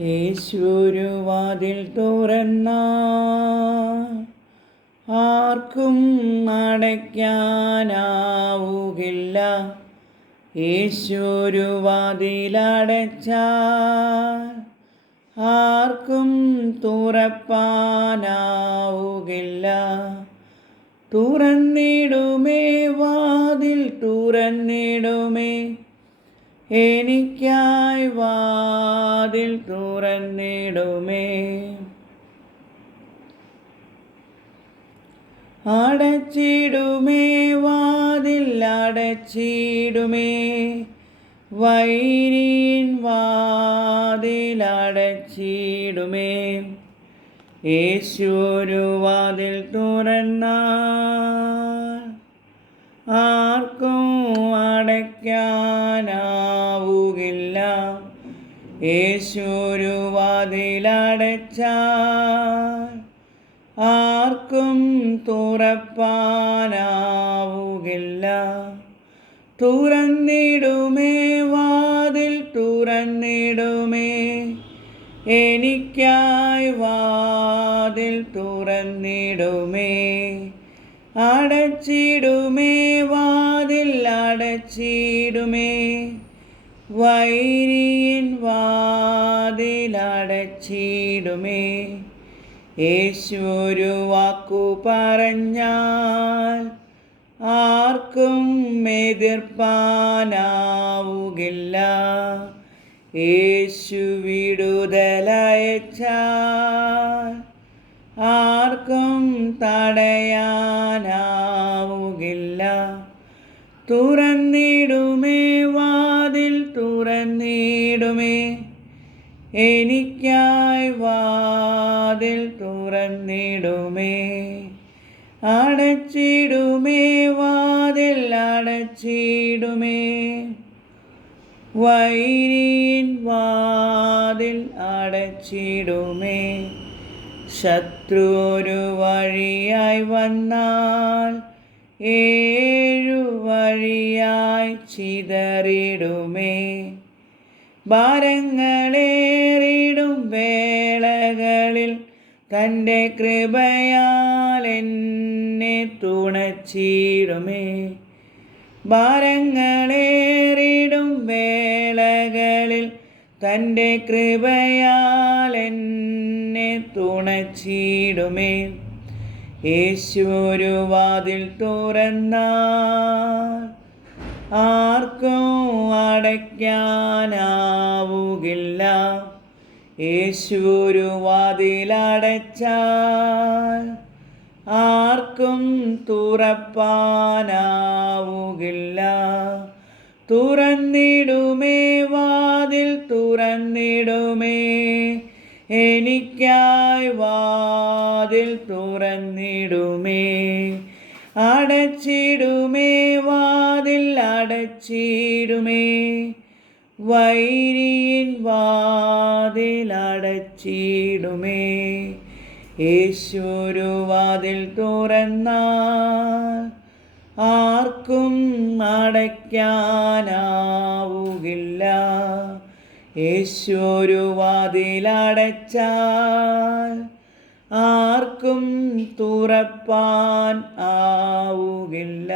യേശുരു വാതിൽ തുറന്ന ആർക്കും അടയ്ക്കാനാവുകില്ല. യേശുരു വാതിലടച്ച ആർക്കും തുറപ്പാനാവുകില്ല. തുറന്നിടുമേ വാതിൽ തുറന്നിടുമേ എനിക്കായി വാതിൽ തുറന്നിടുമേ. അടച്ചിടുമേ വാതിൽ അടച്ചിടുമേ. വൈരീൻ വാതിൽ അടച്ചിടുമേ. യേശുരു വാതിൽ തുറന്ന ആർക്കും അടയ്ക്കാനാവുകില്ല യേശുരു വാതിലടച്ച ആർക്കും തുറപ്പാനാവുകില്ല. തുറന്നിടുമേ വാതിൽ തുറന്നിടുമേ. എനിക്കായി വാതിൽ തുറന്നിടുമേ. അടച്ചിടുമേ വാതിൽ അടച്ചിടുമേ. വൈരിയൻ വാതിലടച്ചിടുമേ യേശു ഒരു വാക്കു പറഞ്ഞാൽ ആർക്കും എതിർപ്പാനാവുകില്ല. യേശു വിടുതലയച്ചാൽ ആർക്കും തടയാനാവുകില്ല. തുറന്നിടുമേ വാതിൽ തുറന്നിടുമേ. എനിക്കായി വാതിൽ തുറന്നിടുമേ. അടച്ചിടുമേ വാതിൽ അടച്ചിടുമേ. വൈരീൻ വാതിൽ അടച്ചിടുമേ. ശത്രു ഒരു വഴിയായി വന്നാൽ ഏഴു വഴിയായി ചിതറിടുമേ. ഭാരങ്ങളേറിടും വേളകളിൽ തന്റെ കൃപയാൽ എന്നെ തുണച്ചിടുമേ. ഭാരങ്ങളേറിടും വേളകളിൽ തന്റെ കൃപയാൽ തുണച്ചിടുമേ യേശു ഒരു വാതിൽ തുറന്ന ആർക്കും അടയ്ക്കാനാവുകില്ല. യേശു ഒരു വാതിലടച്ചാൽ ആർക്കും തുറപ്പാനാവുകില്ല. തുറന്നിടുമേ വാതിൽ തുറന്നിടുമേ. എനിക്കായി വാതിൽ തുറന്നിടുമേ. അടച്ചിടുമേ വാതിൽ അടച്ചിടുമേ. വൈരിയിൻ വാതിൽ അടച്ചിടുമേ. യേശുരു വാതിൽ തുറന്നാൽ ആർക്കും അടയ്ക്കാനാവുകില്ല. യേശുരു വാതിലടച്ചാൽ ആർക്കും തുറപ്പാൻ ആവുകില്ല